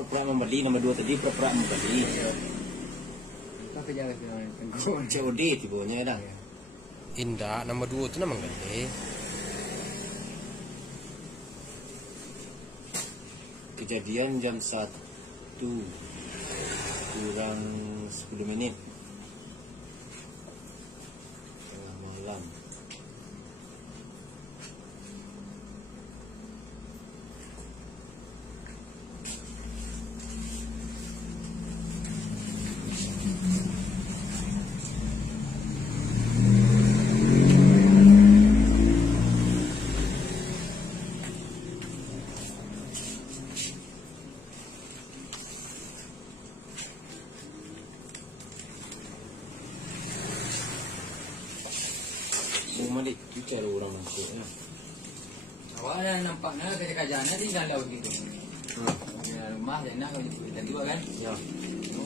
pura-pura membeli, nomor 2 tadi pura-pura membeli. Kau kerja ke COD tibanya dah. Indah, nomor 2 itu nama gede. Kejadian jam 1 kurang 10 minit tengah malam. Malik kita ada orang masuk ya. Awak nampak nak kerja-kerjaan ni tinggal laut gitu. Rumah dan nak kita dua kan? Ya.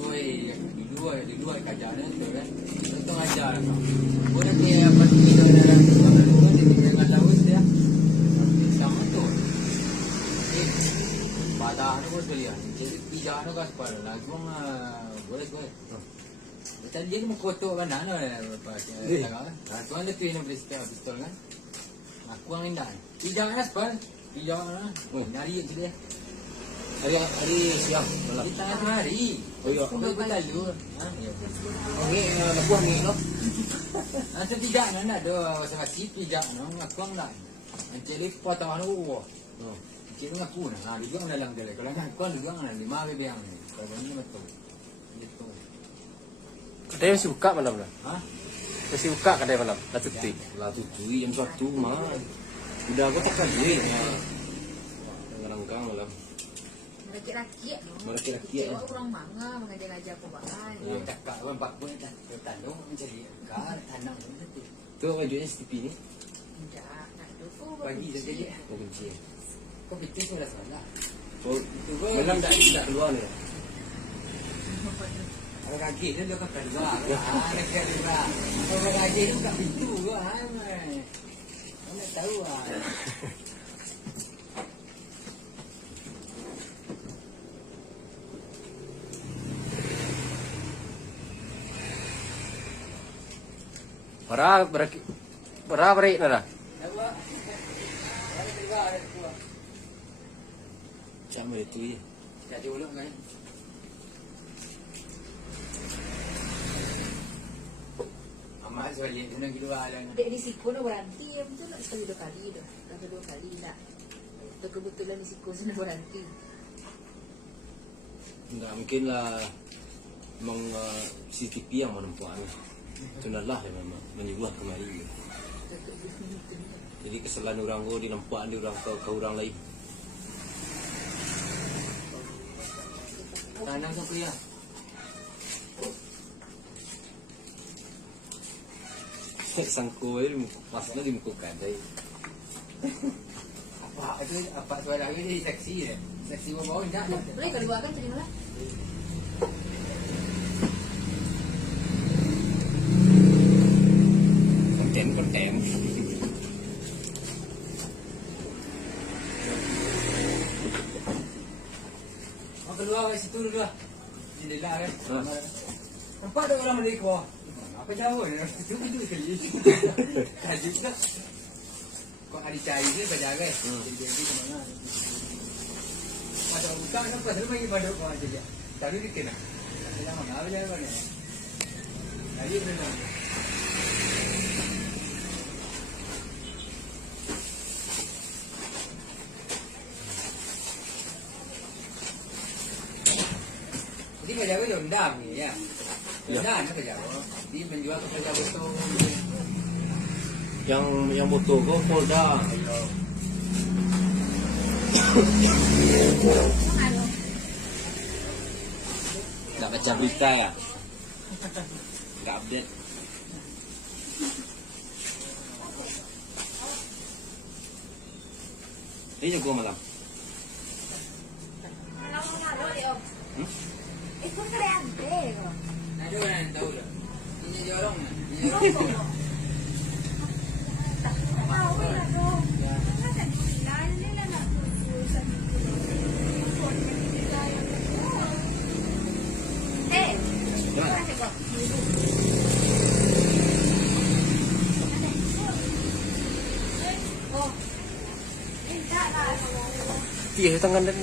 Oi, dua kerjaan tu kan. Contoh ajar kan. Boleh dia apa tu kita dalam dengan laut dia. Sama tu. Badan ni boleh lihat. Jadi pijak nak kas par. Langsung boleh. Tadi dia mau kotor kan mana apa tuan dia tu yang pistol kan aku ang indah tidak aspal tidak nyari je dia Hari siang malam. di tengah hari Oh iya. aku berlalu Okey, lebuh ni loh. nanti tidak nak ada sangat tidak aku ang nak jadi potong aku jadi aku nah dia orang dalam dia kalau aku juga nak 5 bebang ni kalau ni betul gitu. Kedai masih buka malam dah. Hah? Masih buka kedai malam. Dah tutup. Lah tutui jam 1 mah. Udah aku tak kerja. Ngerangkang malam. Rakit-rakit no. Merakit-rakit, Cewek orang manga mengajar-ajar pembahan. Ya, cakap orang Pak Pun tak tandung mencari kar tanam tu. Tu bajunya STP ni. Tidak, nak tu Pagi saja je. Oh kunci. Kau pintu sudah salah. Oh, malam tak keluar ni. Orang kaki dia dah kat luar. Dekat luar. Orang kaki tu kat pintu tu mana tahu Berapa berik na dah? Macam itu ya. Jadi ulung kan. Amal soalnya guna gitu alang. Dek risiko nak berhenti ya betul nak sekali 2 kali dah. Dah 2 kali nak. Itu kebetulan risiko sudah berhenti. Enggak mungkin lah memang CCTV yang menempatkan. Itu nalah yang memang menyuruh kemari. Jadi kesalahan orang tu dinampak di orang ke orang lain. Tanam siapa ya? Sangko ni pasnya di muka kadai. Apa suara lagi jadi seksi ya? Seksi bawa enggak? Boleh kalau buat kan terima lah. Konten. Mau keluar dari situ dulu lah. Jendela kan. Nampak ada orang balik keluar. Apa jauh ni? Itu kali. Tak juga. Kau ada cari ni pada kan? Jadi ke mana? Ada buka apa? Selalu bagi pada kau aja dia. Tadi ni kena. Jangan mana boleh mana. Lagi benar. Jadi kerja apa Yondam ni ya? Yondam apa kerja? Dia menjual kerja betul. Yang motor kau Polda. Tak baca berita ya? Tak update. Ini jago malam. Itu keren deh. Ada orang yang tahu dah. Ini jorong. Tahu lah tu. Kan tak dibilang ni lah nak tu.คนไม่ได้ ya tangan dan.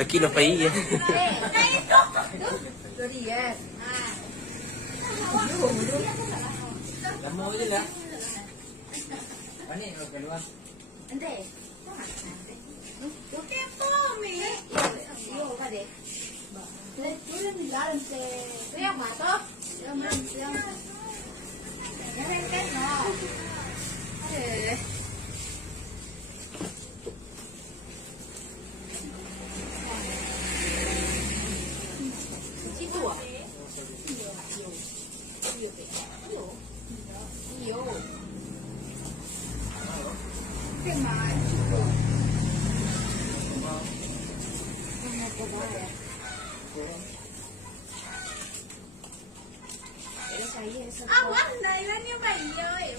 Laki nak pai ya. Itu dia. Lama je lah. Mana yang kau keluar? Ande. Yo kepo mi. Yo kade. Tulen di dalam se. Yang mata. Yang. Jangan kan no. Cipu ah. Yo. Kemana? Awan này lên như vậy ơi.